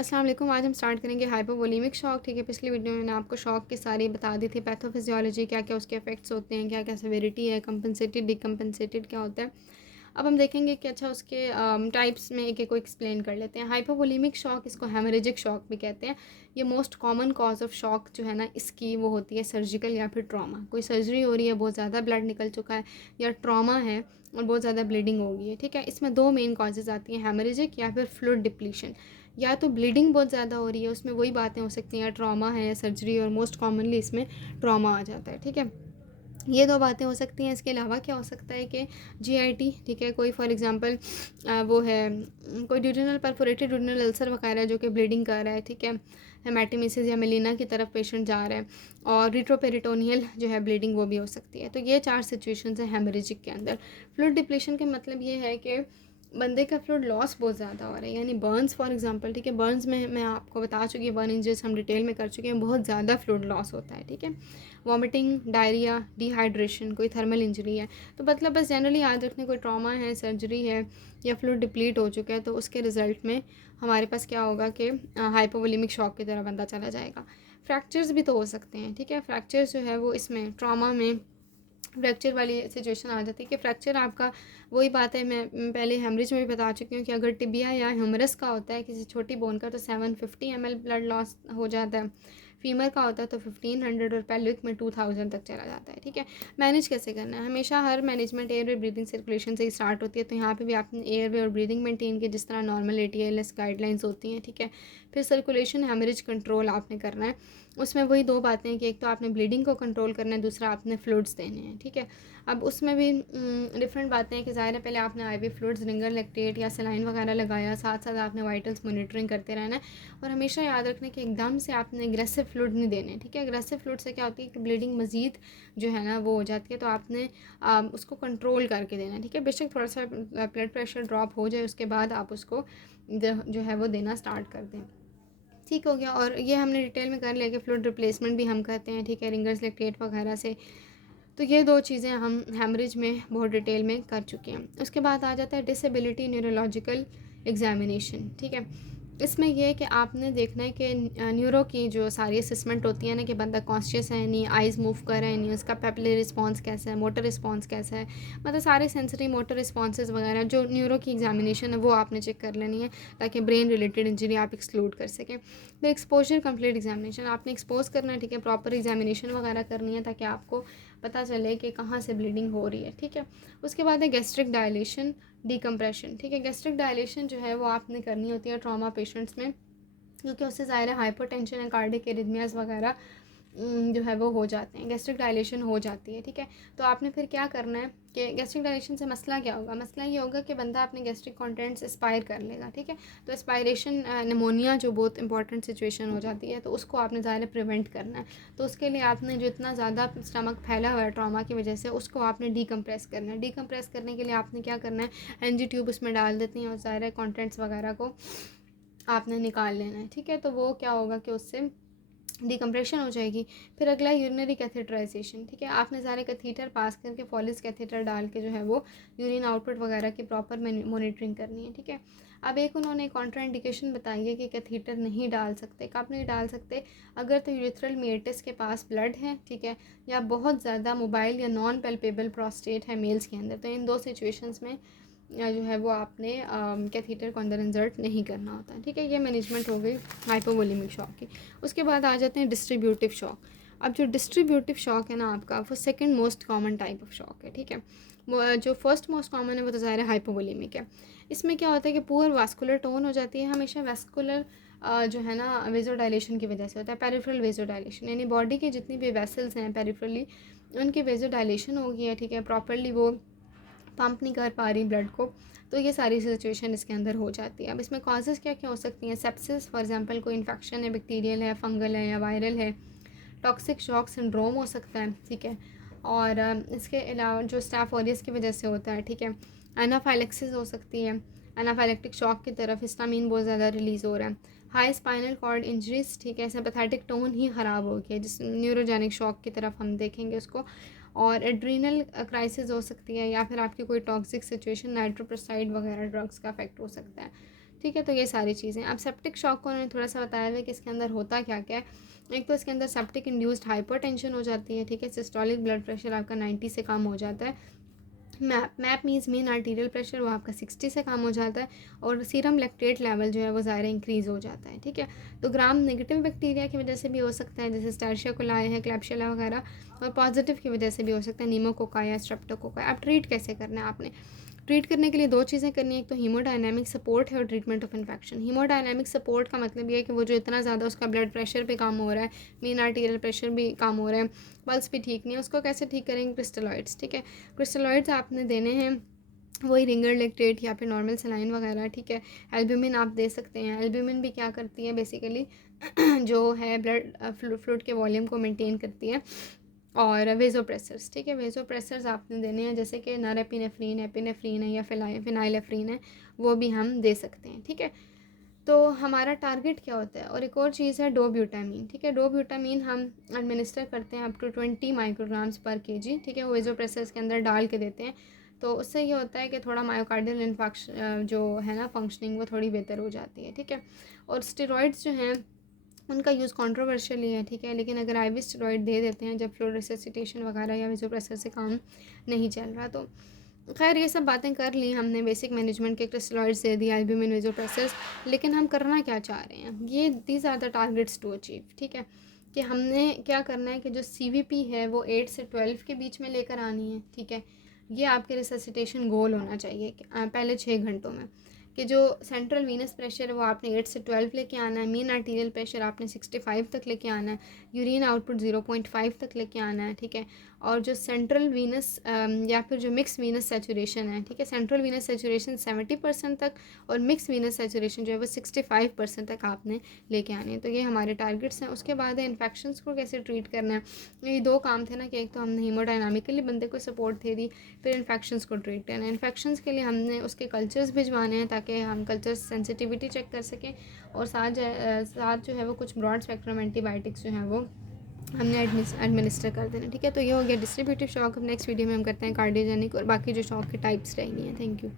अस्सलाम वालेकुम। आज हम स्टार्ट करेंगे हाइपोवोलेमिक शॉक। ठीक है, पिछली वीडियो में मैंने आपको शॉक की सारी बता दी थी, पैथोफिजियोलॉजी क्या क्या उसके इफेक्ट्स होते हैं, क्या क्या सेवेरिटी है, कंपनसेटेड डिकम्पनसेटेड क्या होता है। अब हम देखेंगे कि अच्छा उसके टाइप्स में एक एक को एक्सप्लेन कर लेते हैं। हाइपोवोलेमिक शॉक, इसको हेमरेजिक शॉक भी कहते हैं। ये most common cause of shock जो है ना इसकी वो होती है सर्जिकल या फिर ट्रॉमा। कोई सर्जरी हो रही है, बहुत ज़्यादा ब्लड निकल चुका है, या ट्रॉमा है और बहुत ज़्यादा ब्लीडिंग हो गई है। ठीक है, इसमें दो मेन कॉजेज़ आती हैं, हेमरेजिक या फिर फ्लूइड डिप्लीशन। या तो ब्लीडिंग बहुत ज़्यादा हो रही है, उसमें वही बातें हो सकती हैं, या ट्रॉमा है या सर्जरी, और मोस्ट कॉमनली इसमें ट्रॉमा आ जाता है। ठीक है, ये दो बातें हो सकती हैं। इसके अलावा क्या हो सकता है कि जीआईटी, ठीक है, कोई फॉर एग्जांपल वो है कोई ड्यूडेनल परफोरेटेड ड्यूडेनल अल्सर वगैरह जो कि ब्लीडिंग कर रहा है। ठीक है, हेमाटिमिसिस या मेलिना की तरफ पेशेंट जा रहा है, और रिट्रोपेरिटोनियल जो है ब्लीडिंग वो भी हो सकती है। तो ये चार सिचुएशंस हैं हेमरेजिक के अंदर। फ्लूइड डिप्लीशन का मतलब ये है कि बंदे का फ्लूइड लॉस बहुत ज़्यादा हो रहा है, यानी बर्न्स फॉर एग्जांपल। ठीक है, बर्न्स में मैं आपको बता चुकी हूँ, बर्न इंजरीज हम डिटेल में कर चुके हैं, बहुत ज़्यादा फ्लूइड लॉस होता है। ठीक है, वॉमिटिंग, डायरिया, डिहाइड्रेशन, कोई थर्मल इंजरी है, तो मतलब बस जनरली याद रखने, कोई ट्रॉमा है, सर्जरी है, या फ्लूइड डिप्लीट हो चुका है, तो उसके रिजल्ट में हमारे पास क्या होगा कि हाइपोवोलेमिक शॉक की तरह बंदा चला जाएगा। फ्रैक्चर्स भी तो हो सकते हैं। ठीक है, फ्रैक्चर्स जो है वो इसमें ट्रॉमा में फ्रैक्चर वाली सिचुएशन आ जाती है कि फ्रैक्चर आपका, वही बात है मैं पहले हेमरेज में भी बता चुकी हूँ कि अगर टिबिया या ह्यूमरस का होता है किसी छोटी बोन का, तो 750 ml ब्लड लॉस हो जाता है। फीमर का होता है तो 1500, और पेल्विक में 2000 तक चला जाता है। ठीक है, मैनेज कैसे करना है, हमेशा हर मैनेजमेंट एयर वे ब्रीदिंग सर्कुलेशन से ही स्टार्ट होती है, तो यहाँ पे भी आपने एयर वे और ब्रीदिंग मेंटेन की, जिस तरह नॉर्मल ATLS गाइडलाइंस होती हैं। ठीक है, फिर सर्कुलेशन हेमरेज कंट्रोल आपने करना है। उसमें वही दो बातें हैं कि एक तो आपने ब्लीडिंग को कंट्रोल करना है, दूसरा आपने फ्लूइड्स देने हैं। ठीक है, अब उसमें भी डिफरेंट बातें हैं कि ज़ाहिर है पहले आपने IV फ्लूइड्स, रिंगर लैक्टेट या सलाइन वगैरह लगाया, साथ साथ आपने वाइटल्स मॉनिटरिंग करते रहना है, और हमेशा याद रखना कि एकदम से आपने एग्रेसिव फ्लूइड नहीं देने। ठीक है, एग्रेसिव फ्लूइड से क्या होती है कि ब्लीडिंग मज़ीद जो है ना वो हो जाती है, तो आपने उसको कंट्रोल करके देना है। ठीक है, बेशक थोड़ा सा ब्लड प्रेशर ड्रॉप हो जाए, उसके बाद आप उसको जो है वो देना स्टार्ट कर दें। ठीक हो गया, और ये हमने डिटेल में कर लिया कि फ्लूइड रिप्लेसमेंट भी हम करते हैं। ठीक है, रिंगर्स लैक्टेट वगैरह से। तो ये दो चीज़ें हम हेमरेज में बहुत डिटेल में कर चुके हैं। उसके बाद आ जाता है डिसेबिलिटी न्यूरोलॉजिकल एग्जामिनेशन। ठीक है, इसमें यह है कि आपने देखना है कि न्यूरो की जो सारी असेसमेंट होती है ना, कि बंदा कॉन्शियस है नहीं, आइज़ मूव कर रहा है नहीं, उसका पेपलरी रिस्पॉन्स कैसा है, मोटर रिस्पॉन्स कैसा है, मतलब सारे सेंसरी मोटर रिस्पॉन्सेज वगैरह जो न्यूरो की एग्जामिनेशन है वो आपने चेक कर लेनी है, ताकि ब्रेन रिलेटेड इंजरी आप एक्सक्लूड कर सकें। फिर एक्सपोजर कंप्लीट एग्जामिनेशन आपने एक्सपोज करना है। ठीक है, प्रॉपर एग्जामिनेशन वगैरह करनी है, ताकि आपको पता चले कि कहाँ से ब्लीडिंग हो रही है। ठीक है, उसके बाद है गैस्ट्रिक डायलेशन, डिकम्प्रेशन। ठीक है, गैस्ट्रिक डायलेशन जो है वो आपने करनी होती है ट्रॉमा पेशेंट्स में, क्योंकि उससे ज़ाहिर है हाइपरटेंशन या कार्डिक एरिथमियाज वगैरह जो है वो हो जाते हैं, गैस्ट्रिक डायलेशन हो जाती है। ठीक है, तो आपने फिर क्या करना है कि गैस्ट्रिक डायलेशन से मसला क्या होगा, मसला ये होगा कि बंदा अपने गैस्ट्रिक कंटेंट्स एक्सपायर कर लेगा। ठीक है, तो एक्सपायरेशन निमोनिया जो बहुत इंपॉर्टेंट सिचुएशन हो जाती है, तो उसको आपने ज़्यादा प्रिवेंट करना है। तो उसके लिए आपने जो इतना ज़्यादा स्टमक फैला हुआ है ट्रॉमा की वजह से, उसको आपने डीकम्प्रेस करना है। डीकम्प्रेस करने के लिए आपने क्या करना है, NG ट्यूब उसमें डाल देती हैं, और ज़ाहिर कंटेंट्स वगैरह को आपने निकाल लेना है। ठीक है, तो वो क्या होगा कि उससे डिकम्प्रेशन हो जाएगी। फिर अगला यूरिनरी कैथेटराइजेशन। ठीक है, आपने सारे कैथीटर पास करके फॉलिस कैथेटर डाल के जो है वो यूरिन आउटपुट वगैरह की प्रॉपर मॉनिटरिंग करनी है। ठीक है, अब एक उन्होंने कॉन्ट्रा इंडिकेशन बताई है कि कैथीटर नहीं डाल सकते। कब नहीं डाल सकते, अगर तो यूरिथ्रल मेटिस के पास ब्लड है, ठीक है, या बहुत ज़्यादा मोबाइल या नॉन पेल्पेबल प्रोस्टेट है मेल्स के अंदर, तो इन दो सिचुएशंस में जो है वो आपने कैथीटर को अंदर इंसर्ट नहीं करना होता है। ठीक है, ये मैनेजमेंट हो गई हाइपोवोलेमिक शॉक की। उसके बाद आ जाते हैं डिस्ट्रीब्यूटिव शॉक। अब जो डिस्ट्रीब्यूटिव शॉक है ना आपका, वो second most common type of shock है। ठीक है, वो जो फर्स्ट मोस्ट कॉमन है वो तो ज़ाहिर है हाइपोवोलेमिक है। इसमें क्या होता है कि पुअर वास्कुलर टोन हो जाती है, हमेशा वास्कुलर जो है ना वेजोडाइलेशन की वजह से होता है, पेरिफेरल वेजोडाइलेशन, यानी बॉडी की जितनी भी वेसल्स हैं पेरिफेरली उनकी वेजोडाइलेशन हो गई है। ठीक है, प्रॉपरली वो पंप नहीं कर पा रही ब्लड को, तो ये सारी सिचुएशन इसके अंदर हो जाती है। अब इसमें कॉजेज़ क्या क्या हो सकती हैं, सेप्सिस फॉर एग्जांपल, कोई इन्फेक्शन है, बैक्टीरियल है, फंगल है या वायरल है, टॉक्सिक शॉक सिंड्रोम हो सकता है। ठीक है, और इसके अलावा जो स्टाफ ऑरियस की वजह से होता है। ठीक है, एनाफाइलेक्सिस हो सकती है, एनाफाइलेक्टिक शॉक की तरफ हिस्टामीन बहुत ज़्यादा रिलीज़ हो रहा है, हाई स्पाइनल कॉर्ड इंजरीज। ठीक है, सिंपैथेटिक टोन ही ख़राब हो गया, जिस न्यूरोजेनिक शॉक की तरफ हम देखेंगे उसको, और एड्रीनल क्राइसिस हो सकती है, या फिर आपकी कोई टॉक्सिक सिचुएशन, नाइट्रोप्रोसाइड वगैरह ड्रग्स का इफेक्ट हो सकता है। ठीक है। तो ये सारी चीज़ें। अब सेप्टिक शॉक को उन्होंने थोड़ा सा बताया हुआ है कि इसके अंदर होता क्या क्या है। एक तो इसके अंदर सेप्टिक इंड्यूस्ड हाइपरटेंशन हो जाती है, ठीक है। सिस्टोलिक ब्लड प्रेशर आपका 90 से कम हो जाता है। Map means mean arterial pressure वो आपका 60 से कम हो जाता है, और सीरम लैक्टेट लेवल जो है वो ज़्यादा इंक्रीज़ हो जाता है, ठीक है। तो ग्राम नेगेटिव बैक्टीरिया की वजह से भी हो सकता है, जैसे स्टार्शिया कोलाई है, क्लैप्शियला वगैरह, और पॉजिटिव की वजह से भी हो सकता है, नीमोकोका या स्ट्रेप्टोकोका। अब ट्रीट कैसे करना है आपने? ट्रीट करने के लिए दो चीज़ें करनी है, एक तो हीमोडायनामिक सपोर्ट है और treatment of infection. Haemodynamic support का मतलब ये है कि वो जो इतना ज़्यादा उसका ब्लड प्रेशर भी कम हो रहा है, मीन आर्टीरियल प्रेशर भी कम हो रहा है, पल्स भी ठीक नहीं है, उसको कैसे ठीक करेंगे? क्रिस्टलॉइड्स, ठीक है। क्रिस्टलॉइड्स आपने देने हैं, वही रिंगर लेक्टेट या फिर नॉर्मल सलाइन वगैरह, ठीक है। एल्ब्यूमिन आप दे सकते हैं। एल्ब्यूमिन भी क्या करती है बेसिकली जो है ब्लड फ्लूइड के वॉल्यूम को मेंटेन करती है। और वेज़ोप्रेसर्स, ठीक है। वेज़ोप्रेसर्स आपने देने हैं, जैसे कि नॉरेपिनेफ्रीन, एपिनेफ्रीन है या फिनाइलेफ्रीन है, वो भी हम दे सकते हैं, ठीक है। तो हमारा टारगेट क्या होता है? और एक और चीज़ है डोब्यूटामीन, ठीक है। डोब्यूटामीन हम एडमिनिस्टर करते हैं अप टू 20 माइक्रोग्राम्स पर केजी, ठीक है। वो वेज़ोप्रेसर्स के अंदर डाल के देते हैं। तो उससे ये होता है कि थोड़ा मायोकार्डियल इन्फेक्शन जो है ना फंक्शनिंग, वो थोड़ी बेहतर हो जाती है, ठीक है। और स्टेरॉइड्स जो हैं उनका यूज़ कंट्रोवर्शियल ही है, ठीक है। लेकिन अगर आईवी स्टेरॉइड दे देते हैं जब फ्लूइड रिससिटेशन वगैरह या वेज़ोप्रेसर से काम नहीं चल रहा, तो खैर ये सब बातें कर ली हमने। बेसिक मैनेजमेंट के क्रिस्टलॉइड्स दे दिया, एल्ब्यूमिन, वेज़ोप्रेसर्स। लेकिन हम करना क्या चाह रहे हैं? ये these are the targets to achieve, ठीक है। कि हमने क्या करना है कि जो CVP है वो 8 से 12 के बीच में लेकर आनी है, ठीक है। ये आपके रिससिटेशन गोल होना चाहिए पहले 6 घंटों में, कि जो सेंट्रल वीनस प्रेशर है वो आपने 8 से 12 लेके आना है, मीन आर्टीरियल प्रेशर आपने 65 तक लेके आना है, यूरिन आउटपुट 0.5 तक लेके आना है, ठीक है। और जो सेंट्रल वीनस या फिर जो मिक्स वीनस सेचुरेशन है, ठीक है, सेंट्रल वीनस सेचुरेशन 70% तक, और मिक्स वीनस सेचुरेशन जो है वो 65% तक आपने लेके आने हैं। तो ये हमारे टारगेट्स हैं। उसके बाद है इन्फेक्शंस को कैसे ट्रीट करना है। ये दो काम थे ना, कि एक तो हमने हीमोडायनामिकली बंदे को सपोर्ट दे दी, फिर इन्फेक्शंस को ट्रीट करना है। इन्फेक्शंस के लिए हमने उसके कल्चर्स भिजवाने हैं ताकि हम कल्चर सेंसिटिविटी चेक कर सकें, और साथ जो है वो कुछ ब्रॉड स्पेक्ट्रम एंटीबायोटिक्स जो हैं वो हमने एडमिनिस्टर कर देना, ठीक है। तो ये हो गया डिस्ट्रीब्यूटिव शॉक। अब नेक्स्ट वीडियो में हम करते हैं कार्डियोजेनिक और बाकी जो शॉक के टाइप्स रहेंगी हैं। Thank you.